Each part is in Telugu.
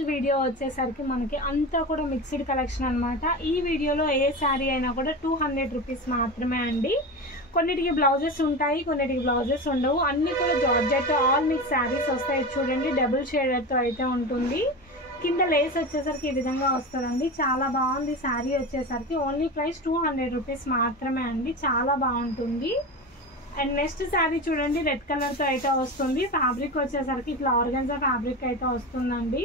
ఈరోజు వీడియో వచ్చేసరికి మనకి అంతా కూడా మిక్స్డ్ కలెక్షన్ అనమాట. ఈ వీడియోలో ఏ శారీ అయినా కూడా 200 రూపీస్ మాత్రమే అండి. కొన్నిటికి బ్లౌజెస్ ఉంటాయి, కొన్నిటికి బ్లౌజెస్ ఉండవు. అన్నీ కూడా జార్జెట్ ఆల్ మిక్స్ శారీస్ వస్తాయి. చూడండి డబుల్ షేడర్తో అయితే ఉంటుంది. కింద లేస్ వచ్చేసరికి ఈ విధంగా వస్తుందండి. చాలా బాగుంది శారీ వచ్చేసరికి. ఓన్లీ ప్రైస్ 200 రూపీస్ మాత్రమే అండి. చాలా బాగుంటుంది. అండ్ నెక్స్ట్ శారీ చూడండి రెడ్ కలర్తో అయితే వస్తుంది. ఫ్యాబ్రిక్ వచ్చేసరికి ఇట్లా ఆర్గన్జా ఫ్యాబ్రిక్ అయితే వస్తుందండి.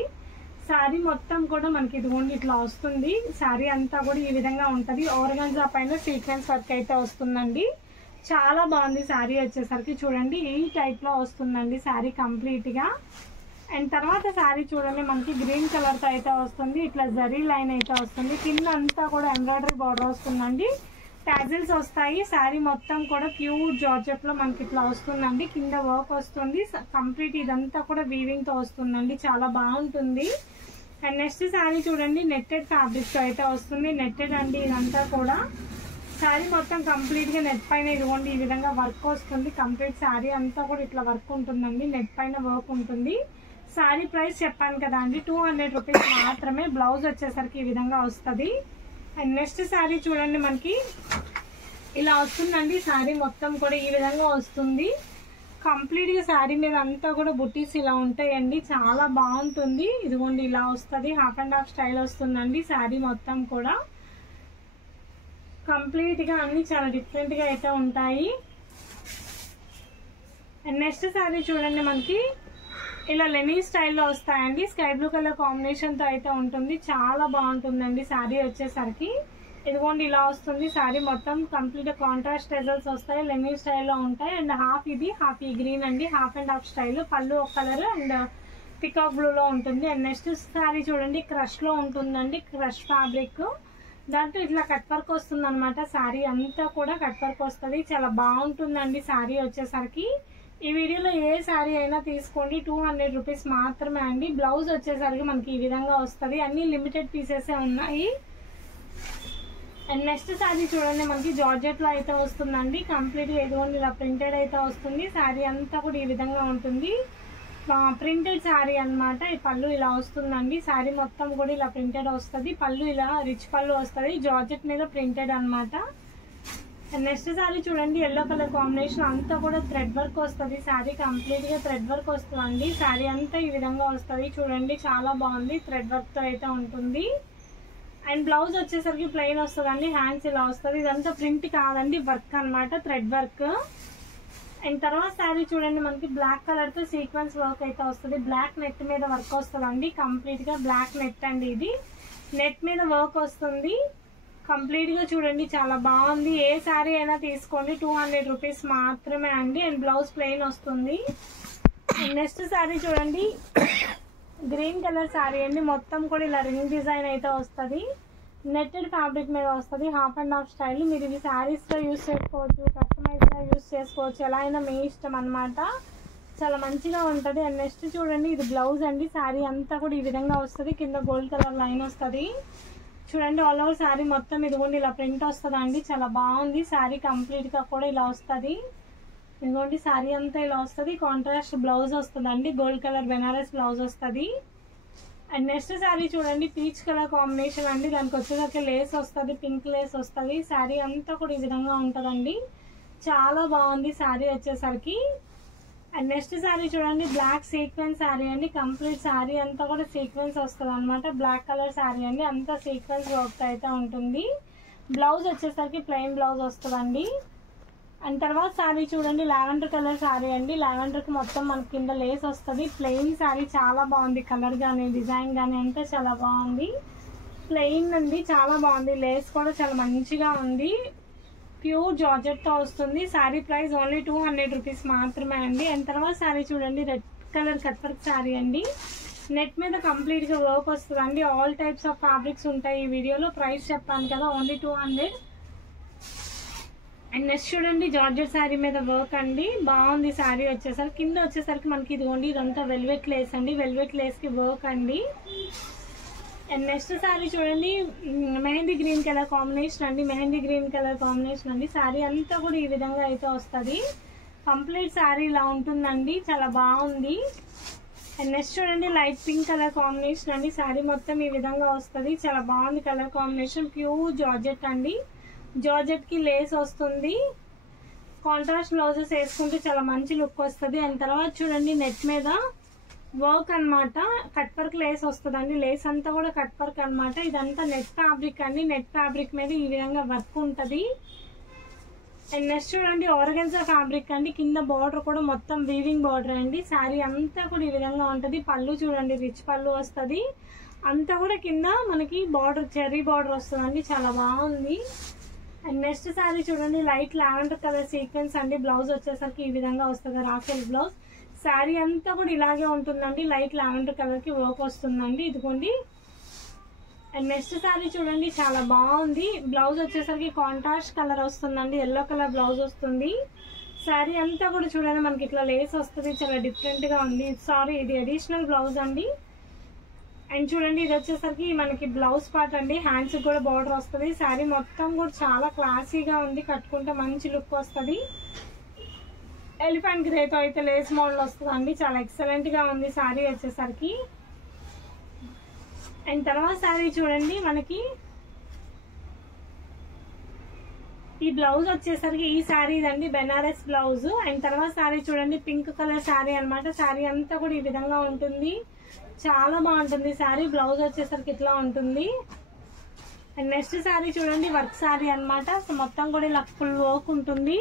శారీ మొత్తం కూడా మనకి ఇదిగోండి ఇట్లా వస్తుంది. శారీ అంతా కూడా ఈ విధంగా ఉంటుంది. ఆర్గన్జా పైన సీక్వెన్స్ వర్క్ అయితే వస్తుందండి. చాలా బాగుంది శారీ వచ్చేసరికి. చూడండి ఈ టైప్లో వస్తుందండి శారీ కంప్లీట్గా. అండ్ తర్వాత శారీ చూడండి మనకి గ్రీన్ కలర్తో అయితే వస్తుంది. ఇట్లా జరీ లైన్ అయితే వస్తుంది. కింద అంతా కూడా ఎంబ్రాయిడరీ బార్డర్ వస్తుందండి. టాజిల్స్ వస్తాయి. శారీ మొత్తం కూడా ప్యూర్ జార్జెట్లో మనకి ఇట్లా వస్తుందండి. కింద వర్క్ వస్తుంది. కంప్లీట్ ఇదంతా కూడా వీవింగ్తో వస్తుందండి. చాలా బాగుంటుంది. అండ్ నెక్స్ట్ శారీ చూడండి నెట్టెడ్ ఫ్యాబ్రిక్తో అయితే వస్తుంది. నెట్టెడ్ అండి ఇదంతా కూడా. శారీ మొత్తం కంప్లీట్గా నెట్ పైన ఇదిగోండి ఈ విధంగా వర్క్ వస్తుంది. కంప్లీట్ శారీ అంతా కూడా ఇట్లా వర్క్ ఉంటుందండి. నెట్ పైన వర్క్ ఉంటుంది. శారీ ప్రైస్ చెప్పాను కదా అండి 200 రూపీస్ మాత్రమే. బ్లౌజ్ వచ్చేసరికి ఈ విధంగా వస్తుంది. అండ్ నెక్స్ట్ శారీ చూడండి మనకి ఇలా వస్తుందండి. శారీ మొత్తం కూడా ఈ విధంగా వస్తుంది. కంప్లీట్గా శారీ మీద అంతా కూడా బుట్టీస్ ఇలా ఉంటాయండి. చాలా బాగుంటుంది. ఇదిగోండి ఇలా వస్తుంది. హాఫ్ అండ్ హాఫ్ స్టైల్ వస్తుందండి. శారీ మొత్తం కూడా కంప్లీట్గా అన్ని చాలా డిఫరెంట్గా అయితే ఉంటాయి. అండ్ నెక్స్ట్ శారీ చూడండి మనకి ఇలా లెనిన్ స్టైల్లో వస్తాయండి. స్కై బ్లూ కలర్ కాంబినేషన్తో అయితే ఉంటుంది. చాలా బాగుంటుందండి శారీ వచ్చేసరికి. ఇదిగోండి ఇలా వస్తుంది. శారీ మొత్తం కంప్లీట్గా కాంట్రాస్ట్ టెజల్స్ వస్తాయి. లెనిన్ స్టైల్లో ఉంటాయి. అండ్ హాఫ్ ఇది హాఫ్ ఈ గ్రీన్ అండి. Half and half style. పళ్ళు ఒక కలర్ అండ్ పికాక్ బ్లూలో ఉంటుంది. అండ్ నెక్స్ట్ శారీ చూడండి క్రష్లో ఉంటుందండి. క్రష్ ఫ్యాబ్రిక్ దాంట్లో ఇట్లా కట్ వర్క్ వస్తుంది అనమాట. శారీ అంతా కూడా కట్ వర్క్ వస్తుంది. చాలా బాగుంటుందండి శారీ వచ్చేసరికి. ఈ వీడియోలో ఏ శారీ అయినా తీసుకోండి 200 రూపీస్ మాత్రమే అండి. బ్లౌజ్ వచ్చేసరికి మనకి ఈ విధంగా వస్తుంది. అన్ని లిమిటెడ్ పీసెసే ఉన్నాయి. అండ్ నెక్స్ట్ శారీ చూడండి మనకి జార్జెట్లో అయితే వస్తుందండి. కంప్లీట్గా ఎదుగుండి ఇలా ప్రింటెడ్ అయితే వస్తుంది. శారీ అంతా కూడా ఈ విధంగా ఉంటుంది. ప్రింటెడ్ శారీ అనమాట. ఈ పళ్ళు ఇలా వస్తుందండి. శారీ మొత్తం కూడా ఇలా ప్రింటెడ్ వస్తుంది. పళ్ళు ఇలా రిచ్ పళ్ళు వస్తుంది. జార్జెట్ మీద ప్రింటెడ్ అనమాట. నెక్స్ట్ శారీ చూడండి ఎల్లో కలర్ కాంబినేషన్ అంతా కూడా థ్రెడ్ వర్క్ వస్తుంది. శారీ కంప్లీట్గా థ్రెడ్ వర్క్ వస్తుందండి. శారీ అంతా ఈ విధంగా వస్తుంది. చూడండి చాలా బాగుంది. థ్రెడ్ వర్క్తో అయితే ఉంటుంది. అండ్ బ్లౌజ్ వచ్చేసరికి ప్లెయిన్ వస్తుందండి. హ్యాండ్స్ ఇలా వస్తుంది. ఇదంతా ప్రింట్ కాదండి, వర్క్ అనమాట, థ్రెడ్ వర్క్. అండ్ తర్వాత శారీ చూడండి మనకి బ్లాక్ కలర్తో సీక్వెన్స్ వర్క్ అయితే వస్తుంది. బ్లాక్ నెట్ మీద వర్క్ వస్తుందండి. కంప్లీట్గా బ్లాక్ నెట్ అండి. ఇది నెట్ మీద వర్క్ వస్తుంది. కంప్లీట్గా చూడండి చాలా బాగుంది. ఏ శారీ అయినా తీసుకోండి 200 రూపీస్ మాత్రమే అండి. అండ్ బ్లౌజ్ ప్లెయిన్ వస్తుంది. నెక్స్ట్ శారీ చూడండి గ్రీన్ కలర్ శారీ అండి. మొత్తం కూడా ఇలా రింగ్ డిజైన్ అయితే వస్తుంది. నెట్టెడ్ ఫ్యాబ్రిక్ మీద వస్తుంది. Half and half style. మీరు ఇది శారీస్లో యూజ్ చేసుకోవచ్చు, కస్టమైజ్గా యూజ్ చేసుకోవచ్చు, ఎలా అయినా మీ ఇష్టం అనమాట. చాలా మంచిగా ఉంటుంది. అండ్ నెక్స్ట్ చూడండి ఇది బ్లౌజ్ అండి. శారీ అంతా కూడా ఈ విధంగా వస్తుంది. కింద గోల్డ్ కలర్ లైన్ వస్తుంది. చూడండి ఆల్ ఓవర్ శారీ మొత్తం ఇదిగోండి ఇలా ప్రింట్ వస్తుంది అండి. చాలా బాగుంది. శారీ కంప్లీట్గా కూడా ఇలా వస్తుంది. ఇదిగోండి శారీ అంతా ఇలా వస్తుంది. కాంట్రాస్ట్ బ్లౌజ్ వస్తుంది అండి. గోల్డ్ కలర్ బెనారస్ బ్లౌజ్ వస్తుంది. అండ్ నెక్స్ట్ శారీ చూడండి పీచ్ కలర్ కాంబినేషన్ అండి. దానికి వచ్చేసరికి లేస్ వస్తుంది, పింక్ లేస్ వస్తుంది. శారీ అంతా కూడా ఈ విధంగా ఉంటుందండి. చాలా బాగుంది శారీ వచ్చేసరికి. అండ్ నెక్స్ట్ శారీ చూడండి బ్లాక్ సీక్వెన్స్ శారీ అండి. కంప్లీట్ శారీ అంతా కూడా సీక్వెన్స్ వస్తుంది అనమాట. బ్లాక్ కలర్ శారీ అండి. అంతా సీక్వెన్స్ వర్క్ అయితే ఉంటుంది. బ్లౌజ్ వచ్చేసరికి ప్లెయిన్ బ్లౌజ్ వస్తుందండి. అండ్ తర్వాత శారీ చూడండి లావెండర్ కలర్ శారీ అండి. లావెండర్కి మొత్తం మనకి కింద లేస్ వస్తుంది. ప్లెయిన్ శారీ చాలా బాగుంది. కలర్ కానీ డిజైన్ కానీ అంతా చాలా బాగుంది. ప్లెయిన్ అండి, చాలా బాగుంది. లేస్ కూడా చాలా మంచిగా ఉంది. ప్యూర్ జార్జెట్తో వస్తుంది. శారీ ప్రైస్ ఓన్లీ 200 రూపీస్ మాత్రమే అండి. అండ్ తర్వాత శారీ చూడండి red colour cut work sari అండి. నెట్ మీద కంప్లీట్గా వర్క్ వస్తుందండి. ఆల్ టైప్స్ ఆఫ్ ఫ్యాబ్రిక్స్ ఉంటాయి. ఈ వీడియోలో ప్రైస్ చెప్పాను కదా ఓన్లీ 200. అండ్ నెక్స్ట్ చూడండి జార్జెట్ శారీ మీద వర్క్ అండి. బాగుంది శారీ వచ్చేసరికి. కింద వచ్చేసరికి మనకి ఇదిగోండి ఇదంతా వెల్వెట్ లేస్ అండి. వెల్వెట్ లేస్కి వర్క్ అండి. అండ్ నెక్స్ట్ శారీ చూడండి మెహందీ గ్రీన్ కలర్ కాంబినేషన్ అండి. మెహందీ గ్రీన్ కలర్ కాంబినేషన్ అండి. శారీ అంతా కూడా ఈ విధంగా అయితే వస్తుంది. కంప్లీట్ శారీ ఇలా ఉంటుందండి. చాలా బాగుంది. అండ్ నెక్స్ట్ చూడండి లైట్ పింక్ కలర్ కాంబినేషన్ అండి. శారీ మొత్తం ఈ విధంగా వస్తుంది. చాలా బాగుంది కలర్ కాంబినేషన్. ప్యూర్ జార్జెట్ అండి. జార్జెట్ కి లేస్ వస్తుంది. కాంట్రాస్ట్ బ్లౌజెస్ వేసుకుంటే చాలా మంచి లుక్ వస్తుంది. అండ్ తర్వాత చూడండి నెట్ మీద వర్క్ అనమాట. కట్ వర్క్ లేస్ వస్తుందండి. లేస్ అంతా కూడా కట్ వర్క్ అనమాట. ఇదంతా నెట్ ఫ్యాబ్రిక్ అండి. నెట్ ఫ్యాబ్రిక్ మీద ఈ విధంగా వర్క్ ఉంటుంది. అండ్ నెక్స్ట్ చూడండి ఆర్గన్జా ఫ్యాబ్రిక్ అండి. కింద బార్డర్ కూడా మొత్తం వీవింగ్ బార్డర్ అండి. శారీ అంతా కూడా ఈ విధంగా ఉంటుంది. పళ్ళు చూడండి రిచ్ పళ్ళు వస్తుంది. అంతా కూడా కింద మనకి బార్డర్ చెర్రీ బార్డర్ వస్తుందండి. చాలా బాగుంది. అండ్ నెక్స్ట్ శారీ చూడండి లైట్ లావెండర్ కలర్ సీక్వెన్స్ అండి. బ్లౌజ్ వచ్చేసరికి ఈ విధంగా వస్తుంది. Rafale blouse. శారీ అంతా కూడా ఇలాగే ఉంటుందండి. లైట్ లావెండర్ కలర్ కి వర్క్ వస్తుందండి. ఇదిగోండి. అండ్ నెక్స్ట్ శారీ చూడండి చాలా బాగుంది. బ్లౌజ్ వచ్చేసరికి కాంట్రాస్ట్ కలర్ వస్తుందండి. ఎల్లో కలర్ బ్లౌజ్ వస్తుంది. శారీ అంతా కూడా చూడండి మనకి ఇట్లా లేస్ వస్తుంది. చాలా డిఫరెంట్ గా ఉంది. సారీ ఇది అడిషనల్ బ్లౌజ్ అండి. అండ్ చూడండి ఇది వచ్చేసరికి మనకి బ్లౌజ్ పార్ట్ అండి. హ్యాండ్స్ కూడా బార్డర్ వస్తుంది. శారీ మొత్తం కూడా చాలా క్లాసీగా ఉంది. కట్టుకుంటే మంచి లుక్ వస్తుంది. ఎలిఫెంట్ గ్రేతో అయితే లేస్ మోడల్ వస్తుందండి. చాలా ఎక్సలెంట్ గా ఉంది శారీ వచ్చేసరికి. అండ్ తర్వాత శారీ చూడండి మనకి ఈ బ్లౌజ్ వచ్చేసరికి ఈ శారీ ఇదండి బెనారస్ బ్లౌజ్. అండ్ తర్వాత శారీ చూడండి పింక్ కలర్ శారీ అనమాట. శారీ అంతా కూడా ఈ విధంగా ఉంటుంది. చాలా బాగుంటుంది శారీ. బ్లౌజ్ వచ్చేసరికి ఇట్లా ఉంటుంది. అండ్ నెక్స్ట్ శారీ చూడండి వర్క్ శారీ అనమాట. మొత్తం కూడా ఇలా ఫుల్ వర్క్ ఉంటుంది.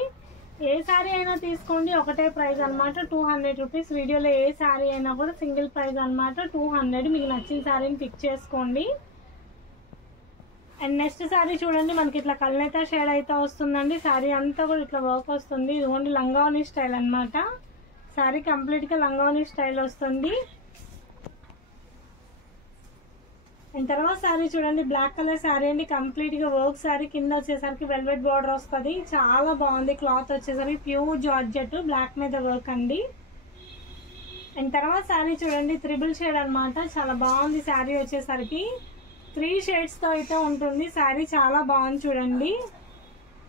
ఏ శారీ అయినా తీసుకోండి ఒకటే ప్రైస్ అనమాట 200 రూపీస్. వీడియోలో ఏ శారీ అయినా కూడా సింగిల్ ప్రైస్ అనమాట 200. మీకు నచ్చిన శారీని పిక్ చేసుకోండి. అండ్ నెక్స్ట్ శారీ చూడండి మనకి ఇట్లా కల్నేత షేడ్ అయితే వస్తుందండి. శారీ అంతా కూడా ఇట్లా వర్క్ వస్తుంది. ఇదిగోండి లంగావని స్టైల్ అనమాట. శారీ కంప్లీట్ గా లంగావని స్టైల్ వస్తుంది. అండ్ తర్వాత శారీ చూడండి బ్లాక్ కలర్ శారీ అండి. కంప్లీట్ గా వర్క్ శారీ. కింద వచ్చేసరికి వెల్వెట్ బార్డర్ వస్తుంది. చాలా బాగుంది. క్లాత్ వచ్చేసరికి ప్యూర్ జార్జెట్ బ్లాక్ మీద వర్క్ అండి. అండ్ తర్వాత శారీ చూడండి త్రిబుల్ షేడ్ అనమాట. చాలా బాగుంది శారీ వచ్చేసరికి. 3 షేడ్స్ తో అయితే ఉంటుంది. శారీ చాలా బాగుంది చూడండి.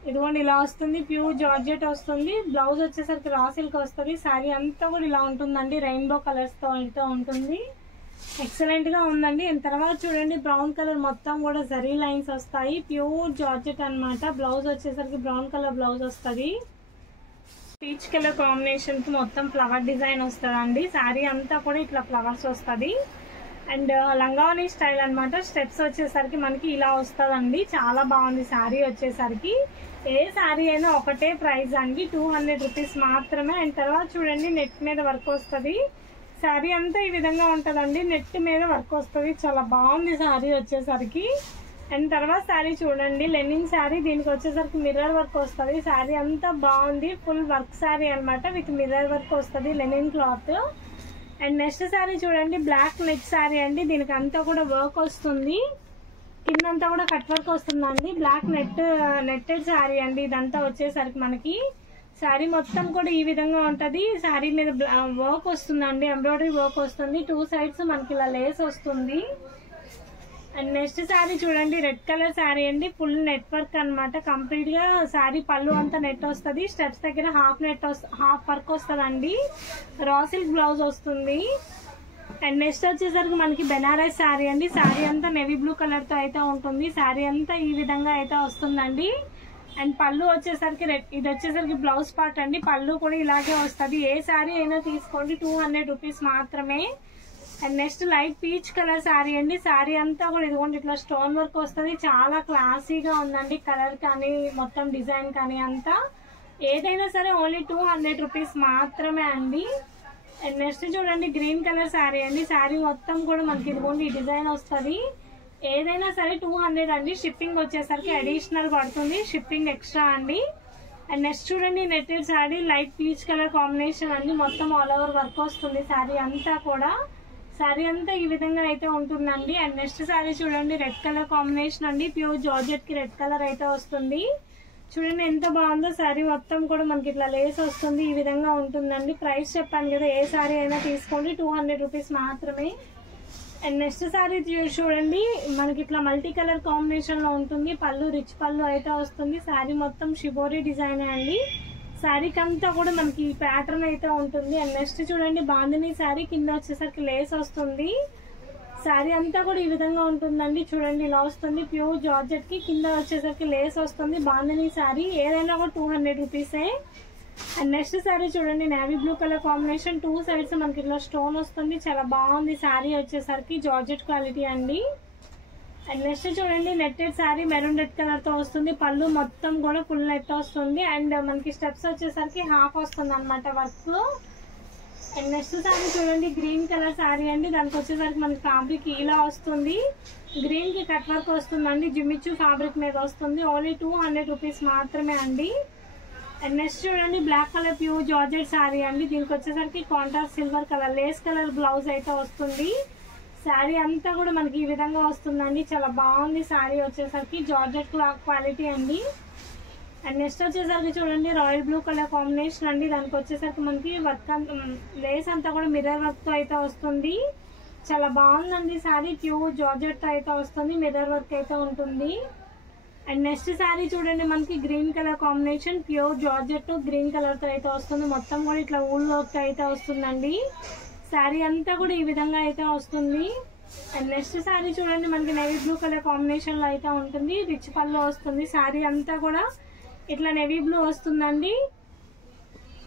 ఇదిగోండి ఇలా వస్తుంది. ప్యూర్ జార్జెట్ వస్తుంది. బ్లౌజ్ వచ్చేసరికి రా సిల్క్ వస్తుంది. శారీ అంతా కూడా ఇలా ఉంటుందండి. రెయిన్బో కలర్స్ తో అయితే ఉంటుంది. ఎక్సలెంట్ గా ఉందండి. అండ్ తర్వాత చూడండి బ్రౌన్ కలర్ మొత్తం కూడా జరీ లైన్స్ వస్తాయి. ప్యూర్ జార్జెట్ అనమాట. బ్లౌజ్ వచ్చేసరికి బ్రౌన్ కలర్ బ్లౌజ్ వస్తుంది. పీచ్ కలర్ కాంబినేషన్ కి మొత్తం ఫ్లవర్ డిజైన్ వస్తుందండి. శారీ అంతా కూడా ఇట్లా ఫ్లవర్స్ వస్తుంది. అండ్ లంగావని స్టైల్ అనమాట. స్టెప్స్ వచ్చేసరికి మనకి ఇలా వస్తుందండి. చాలా బాగుంది శారీ వచ్చేసరికి. ఏ శారీ అయినా ఒకటే ప్రైస్ అండి 200 రూపీస్ మాత్రమే. అండ్ తర్వాత చూడండి నెట్ మీద వర్క్ వస్తుంది. శారీ అంతా ఈ విధంగా ఉంటుందండి. నెట్ మీద వర్క్ వస్తుంది. చాలా బాగుంది శారీ వచ్చేసరికి. అండ్ తర్వాత శారీ చూడండి లెనిన్ శారీ. దీనికి వచ్చేసరికి మిర్రర్ వర్క్ వస్తుంది. శారీ అంతా బాగుంది. ఫుల్ వర్క్ శారీ అనమాట. విత్ మిర్రర్ వర్క్ వస్తుంది. Linen cloth. And next sari చూడండి బ్లాక్ నెట్ శారీ అండి. దీనికి అంతా కూడా వర్క్ వస్తుంది. కిందంతా కూడా కట్ వర్క్ వస్తుందండి. బ్లాక్ నెట్టెడ్ శారీ అండి. ఇదంతా వచ్చేసరికి మనకి శారీ మొత్తం కూడా ఈ విధంగా ఉంటది. శారీ మీద వర్క్ వస్తుందండి. ఎంబ్రాయిడరీ వర్క్ వస్తుంది. 2 సైడ్స్ మనకి ఇలా లేస్ వస్తుంది. అండ్ నెక్స్ట్ శారీ చూడండి రెడ్ కలర్ శారీ అండి. ఫుల్ నెట్ వర్క్ అనమాట. కంప్లీట్ గా శారీ పళ్ళు అంతా నెట్ వస్తుంది. స్టెప్స్ దగ్గర హాఫ్ వర్క్ వస్తుందండి. రా సిల్క్ బ్లౌజ్ వస్తుంది. అండ్ నెక్స్ట్ వచ్చేసరికి మనకి బెనారస్ శారీ అండి. శారీ అంతా నేవీ బ్లూ కలర్ తో అయితే ఉంటుంది. శారీ అంతా ఈ విధంగా అయితే వస్తుందండి. అండ్ పళ్ళు వచ్చేసరికి ఇది వచ్చేసరికి బ్లౌజ్ పార్ట్ అండి. పళ్ళు కూడా ఇలాగే వస్తుంది. ఏ శారీ అయినా తీసుకోండి 200 రూపీస్ మాత్రమే. And next light peach colour sari అండి. శారీ అంతా కూడా ఇదిగోండి ఇట్లా స్టోన్ వర్క్ వస్తుంది. చాలా క్లాసీగా ఉందండి. కలర్ కానీ మొత్తం డిజైన్ కానీ అంతా ఏదైనా సరే ఓన్లీ 200 రూపీస్ మాత్రమే అండి. అండ్ నెక్స్ట్ చూడండి గ్రీన్ కలర్ శారీ అండి. శారీ మొత్తం కూడా మనకి ఇదిగోండి ఈ డిజైన్ వస్తుంది. ఏదైనా సరే 200 అండి. షిప్పింగ్ వచ్చేసరికి అడిషనల్ పడుతుంది. షిప్పింగ్ ఎక్స్ట్రా అండి. అండ్ నెక్స్ట్ చూడండి netted sari light peach colour combination అండి. మొత్తం ఆల్ ఓవర్ వర్క్ వస్తుంది. శారీ అంతా కూడా శారీ అంతా ఈ విధంగా అయితే ఉంటుందండి. అండ్ నెక్స్ట్ శారీ చూడండి రెడ్ కలర్ కాంబినేషన్ అండి. ప్యూర్ జార్జెట్ కి రెడ్ కలర్ అయితే వస్తుంది. చూడండి ఎంత బాగుందో. శారీ మొత్తం కూడా మనకి ఇట్లా లేస్ వస్తుంది. ఈ విధంగా ఉంటుందండి. ప్రైస్ చెప్పాను కదా ఏ శారీ అయినా తీసుకోండి 200 రూపీస్ మాత్రమే. అండ్ నెక్స్ట్ శారీ చూడండి మనకి ఇట్లా మల్టీ కలర్ కాంబినేషన్ లో ఉంటుంది. పళ్ళు రిచ్ పళ్ళు అయితే వస్తుంది. శారీ మొత్తం షిబోరీ డిజైన్ అండి. శారీకి అంతా కూడా మనకి ఈ ప్యాటర్న్ అయితే ఉంటుంది. అండ్ నెక్స్ట్ చూడండి బాందిని శారీ, కింద వచ్చేసరికి లేస్ వస్తుంది. శారీ అంతా కూడా ఈ విధంగా ఉంటుందండి. చూడండి ఇలా వస్తుంది ప్యూర్ జార్జెట్ కి, కింద వచ్చేసరికి లేస్ వస్తుంది. బాందిని శారీ ఏదైనా కూడా 200 రూపీసే. అండ్ నెక్స్ట్ శారీ చూడండి navy blue colour combination, 2 sides మనకి ఇట్లా స్టోన్ వస్తుంది. చాలా బాగుంది శారీ వచ్చేసరికి, జార్జెట్ క్వాలిటీ అండి. అండ్ నెక్స్ట్ చూడండి netted sari maroon red colour తో వస్తుంది. పళ్ళు మొత్తం కూడా ఫుల్ నెట్ వస్తుంది. అండ్ మనకి స్టెప్స్ వచ్చేసరికి హాఫ్ వస్తుంది అనమాట వర్క్. అండ్ నెక్స్ట్ శారీ చూడండి గ్రీన్ కలర్ శారీ అండి. దానికి వచ్చేసరికి మనకి ఫ్యాబ్రిక్ ఇలా వస్తుంది. గ్రీన్ కి కట్ వర్క్ వస్తుందండి. జిమ్మిచ్చు ఫ్యాబ్రిక్ మీద వస్తుంది. ఓన్లీ 200 రూపీస్ మాత్రమే అండి. అండ్ నెక్స్ట్ చూడండి black colour pure georgette sari అండి. దీనికి వచ్చేసరికి contrast silver colour lace colour blouse అయితే వస్తుంది. శారీ అంతా కూడా మనకి ఈ విధంగా వస్తుందండి. చాలా బాగుంది శారీ వచ్చేసరికి, జార్జెట్ క్వాలిటీ అండి. అండ్ నెక్స్ట్ వచ్చేసరికి చూడండి రాయల్ బ్లూ కలర్ కాంబినేషన్ అండి. దానికి వచ్చేసరికి మనకి వర్క్ లేస్ అంతా కూడా మిర్రర్ వర్క్ తో అయితే వస్తుంది. చాలా బాగుందండి శారీ, ప్యూర్ జార్జెట్ తో అయితే వస్తుంది, మిర్రర్ వర్క్ అయితే ఉంటుంది. అండ్ నెక్స్ట్ శారీ చూడండి మనకి green colour combination, pure georgette green colour తో అయితే వస్తుంది. మొత్తం కూడా ఇట్లా ఊల్ వర్క్ అయితే వస్తుందండి. శారీ అంతా కూడా ఈ విధంగా అయితే వస్తుంది. అండ్ నెక్స్ట్ శారీ చూడండి మనకి నేవీ బ్లూ కలర్ కాంబినేషన్ లో అయితే ఉంటుంది. రిచ్ పళ్ళు వస్తుంది. శారీ అంతా కూడా ఇట్లా నేవీ బ్లూ వస్తుందండి.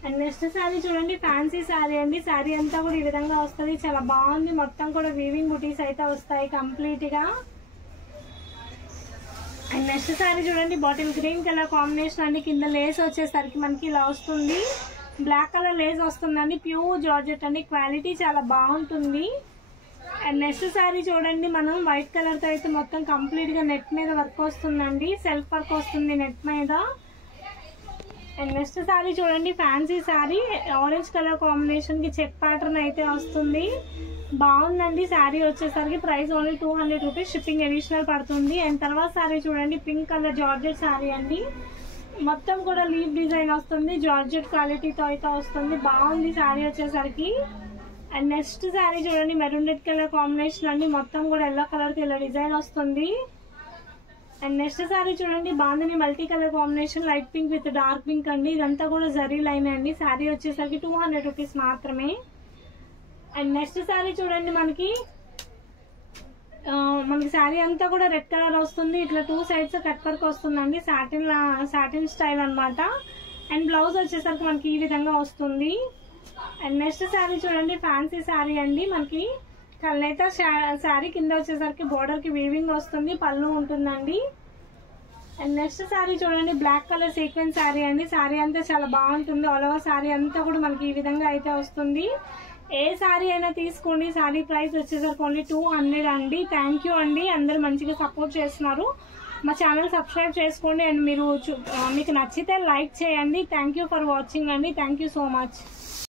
అండ్ నెక్స్ట్ శారీ చూడండి ఫ్యాన్సీ శారీ అండి. శారీ అంతా కూడా ఈ విధంగా వస్తుంది. చాలా బాగుంది. మొత్తం కూడా వీవింగ్ బుటీస్ అయితే వస్తాయి కంప్లీట్ గా. అండ్ నెక్స్ట్ శారీ చూడండి బాటిల్ గ్రీన్ కలర్ కాంబినేషన్ అండి. కింద లేస్ వచ్చేసరికి మనకి ఇలా వస్తుంది. బ్లాక్ కలర్ లేస్ వస్తుందండి. ప్యూర్ జార్జెట్ అండి, క్వాలిటీ చాలా బాగుంటుంది. అండ్ నెక్స్ట్ శారీ చూడండి మనం వైట్ కలర్ తో అయితే మొత్తం కంప్లీట్ గా నెట్ మీద వర్క్ వస్తుందండి. సెల్ఫ్ వర్క్ వస్తుంది నెట్ మీద. అండ్ నెక్స్ట్ శారీ చూడండి fancy sari, orange colour combination కి చెక్ ప్యాటర్న్ అయితే వస్తుంది. బాగుందండి శారీ వచ్చేసరికి. Price only 200 rupees, shipping additional పడుతుంది. అండ్ తర్వాత శారీ చూడండి పింక్ కలర్ జార్జెట్ శారీ అండి. మొత్తం కూడా లీవ్ డిజైన్ వస్తుంది, జార్జెట్ క్వాలిటీతో అయితే వస్తుంది. బాగుంది శారీ వచ్చేసరికి. అండ్ నెక్స్ట్ శారీ చూడండి మెరూన్ రెడ్ కలర్ కాంబినేషన్ అండి. మొత్తం కూడా ఎల్లో కలర్ కి ఇలా డిజైన్ వస్తుంది. అండ్ నెక్స్ట్ శారీ చూడండి bandhani multi colour combination, light pink with dark pink అండి. ఇదంతా కూడా జరీ లైన్ అండి. శారీ వచ్చేసరికి 200 రూపీస్ మాత్రమే. అండ్ నెక్స్ట్ శారీ చూడండి మనకి శారీ అంతా కూడా రెడ్ కలర్ వస్తుంది. ఇట్లా 2 సైడ్స్ కట్ వర్క్ వస్తుందండి. సాటిన్ స్టైల్ అన్నమాట. అండ్ బ్లౌజ్ వచ్చేసరికి మనకి ఈ విధంగా వస్తుంది. అండ్ నెక్స్ట్ శారీ చూడండి ఫ్యాన్సీ శారీ అండి. మనకి కల్నేత శారీ, కింద వచ్చేసరికి బోర్డర్ కి వీవింగ్ వస్తుంది, పళ్ళు ఉంటుందండి. అండ్ నెక్స్ట్ శారీ చూడండి బ్లాక్ కలర్ సీక్వెన్స్ శారీ అండి. శారీ అంతా చాలా బాగుంటుంది. ఆల్ ఓవర్ శారీ అంతా కూడా మనకి ఈ విధంగా అయితే వస్తుంది. ఏ శారీ అయినా తీసుకోండి. శారీ ప్రైస్ వచ్చేసరికి ఓన్లీ 200 అండి. థ్యాంక్ యూ అండి, అందరు మంచిగా సపోర్ట్ చేస్తున్నారు. మా ఛానల్ సబ్స్క్రైబ్ చేసుకోండి. అండ్ మీకు నచ్చితే లైక్ చేయండి. థ్యాంక్ యూ ఫర్ వాచింగ్ అండి. Thank you so much.